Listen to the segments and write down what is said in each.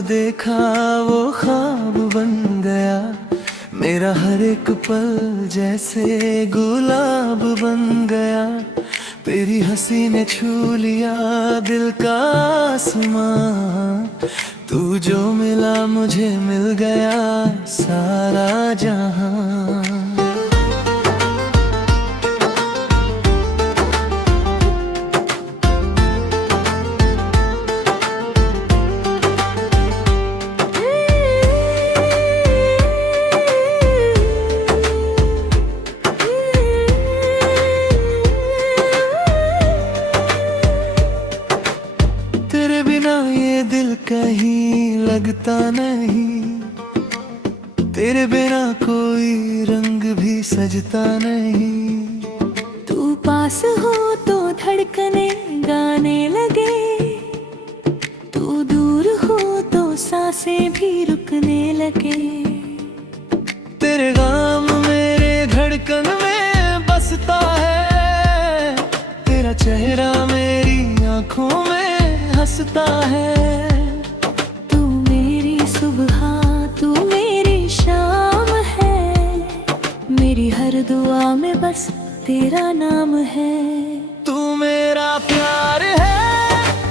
देखा वो ख्वाब बन गया। मेरा हर एक पल जैसे गुलाब बन गया। तेरी हंसी ने छू लिया दिल का आसमां। तू जो मिला मुझे मिल गया सारा जहां। तेरे बिना ये दिल कहीं लगता नहीं। तेरे बिना कोई रंग भी सजता नहीं। तू पास हो तो धड़कने गाने लगे। तू दूर हो तो सांसें भी रुकने लगे। तेरे गाम मेरे धड़कन में बसता है। तेरा चेहरा मेरी आंखों में हंसता है। तू मेरी सुबह तू मेरी शाम है। मेरी हर दुआ में बस तेरा नाम है। तू मेरा प्यार है,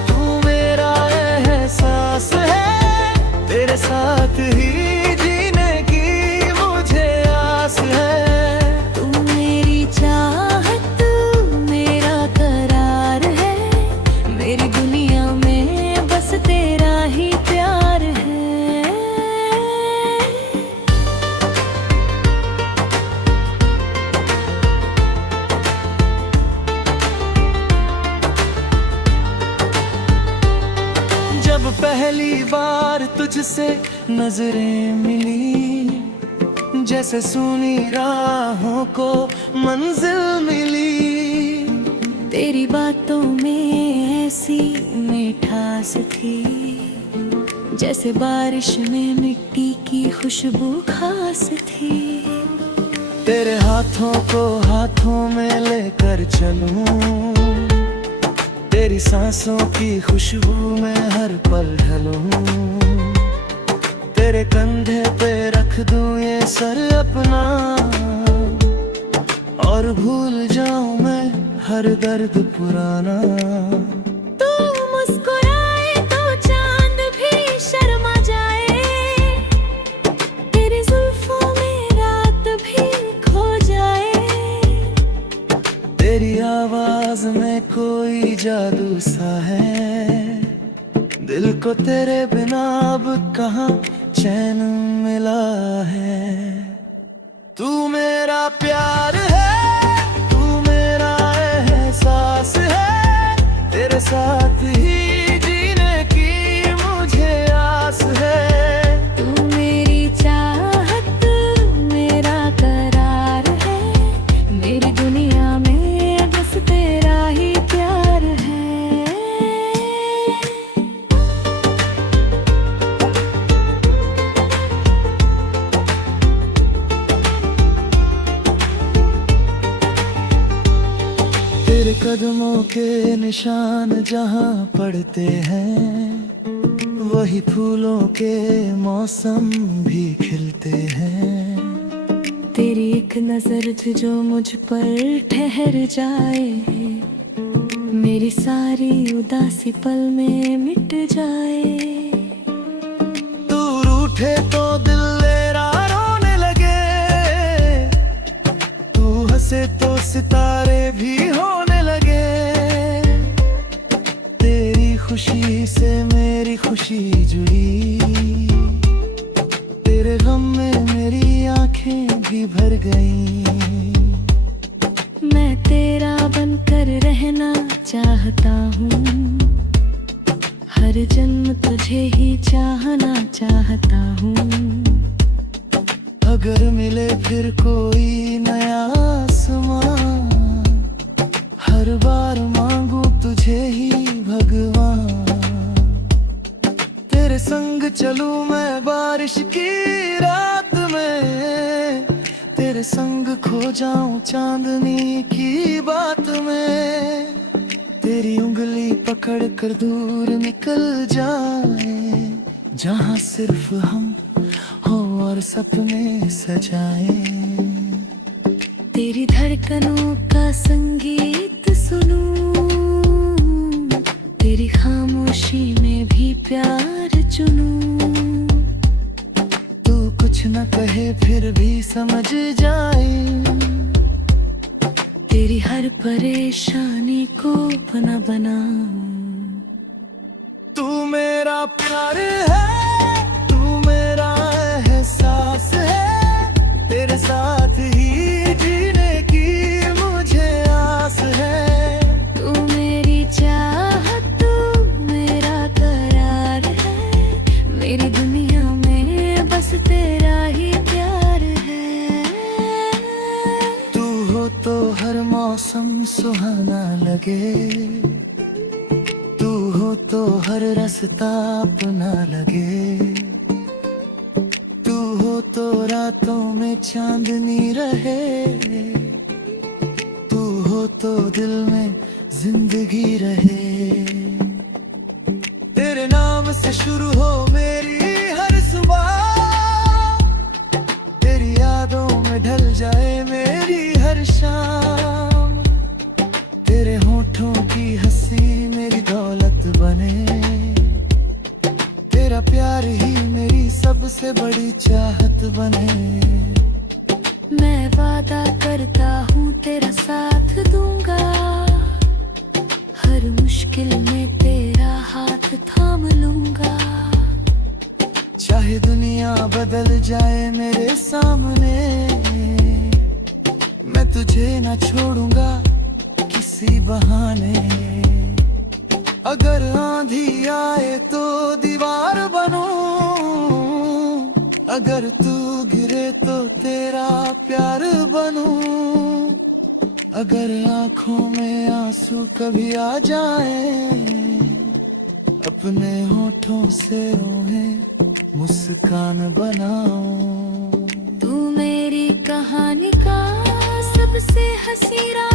तू मेरा एहसास है। तेरे साथ ही जीने की मुझे आस है। तू मेरी चाहत मेरा करार है। मेरी दुनिया में बस तेरा ही प्यार है। जब पहली बार तुझसे नजरें मिली, जैसे सुनी राहों को मंजिल मिली। तेरी बातों में ऐसी मिठास थी, जैसे बारिश में मिट्टी की खुशबू खास थी। तेरे हाथों को हाथों में लेकर चलूं। तेरी सांसों की खुशबू में हर पल ढलूं। तेरे कंधे पे रख दूं ये सर अपना, और भूल जाऊं मैं हर दर्द पुराना। तू मुस्कुराए तो चांद भी शर्मा जाए। तेरी जुल्फों में रात भी खो जाए। तेरी आवाज में कोई जादू सा है। दिल को तेरे बिना अब कहाँ चैन मिला है। तू मेरा प्यार है, तू मेरा एहसास है। तेरे साथ ही जीने की मुझे आस है। तू मेरी चाहत मेरा करार है। मेरी दुनिया में बस तेरा ही प्यार है। तेरे कदमों के निशान जहाँ पड़ते हैं, वही फूलों के मौसम भी खिलते हैं। तेरी एक नजर जो मुझ पर ठहर जाए। मेरी सारी उदासी पल में मिट जाए। तू रूठे तो दिल मेरा रोने लगे। तू हंसे तो सितारे भी होने लगे। तेरी खुशी से मेरी खुशी जुड़ी। तेरे गम में मेरी आंखें भी भर गईं। मैं तेरा बनकर रहना चाहता हूँ। हर जन्म तुझे ही चाहना चाहता हूँ। अगर मिले फिर कोई नया आसमां, हर बार मांगू तुझे ही भगवान। तेरे संग चलूं मैं बारिश की रात में। तेरे संग खो जाऊं चांदनी की बात में। तेरी उंगली पकड़ कर दूर निकल जाए। जहाँ सिर्फ हम हो और सपने सजाए। तेरी धड़कनों का संगीत सुनूं, तेरी खामोशी में भी प्यार चुनूं। तू कुछ न कहे फिर भी समझ जाए, तेरी हर परेशानी को अपना बनाऊं। तू मेरा प्यार है, तू मेरा एहसास है, तेरे साथ ही जीने की मुझे आस है। तू मेरी चाहत, तू मेरा करार है, मेरी दुनिया में बस तेरा ही प्यार है। तू हो तो हर मौसम सुहाना लगे, तू हो तो हर रास्ता अपना लगे। तू हो तो रातों में चांदनी रहे, तू हो तो दिल में जिंदगी रहे। तेरे नाम से शुरू हो मेरी हर सुबह, तेरी यादों में ढल जाए मेरी हर शाम। तेरे होठों की हंसी मेरी दौलत बने, तेरा प्यार ही मेरी सबसे बड़ी चाहत बने। मैं वादा करता हूँ तेरा साथ दूंगा, हर मुश्किल में तेरा हाथ थाम लूंगा। चाहे दुनिया बदल जाए मेरे सामने, मैं तुझे ना छोड़ूंगा किसी बहाने। अगर आंधी आए तो दीवार बनूं, अगर तू गिरे तो तेरा प्यार बनूं। अगर आंखों में आंसू कभी आ जाए, अपने होठों से उन्हें मुस्कान बनाऊं। तू मेरी कहानी का सबसे हसीरा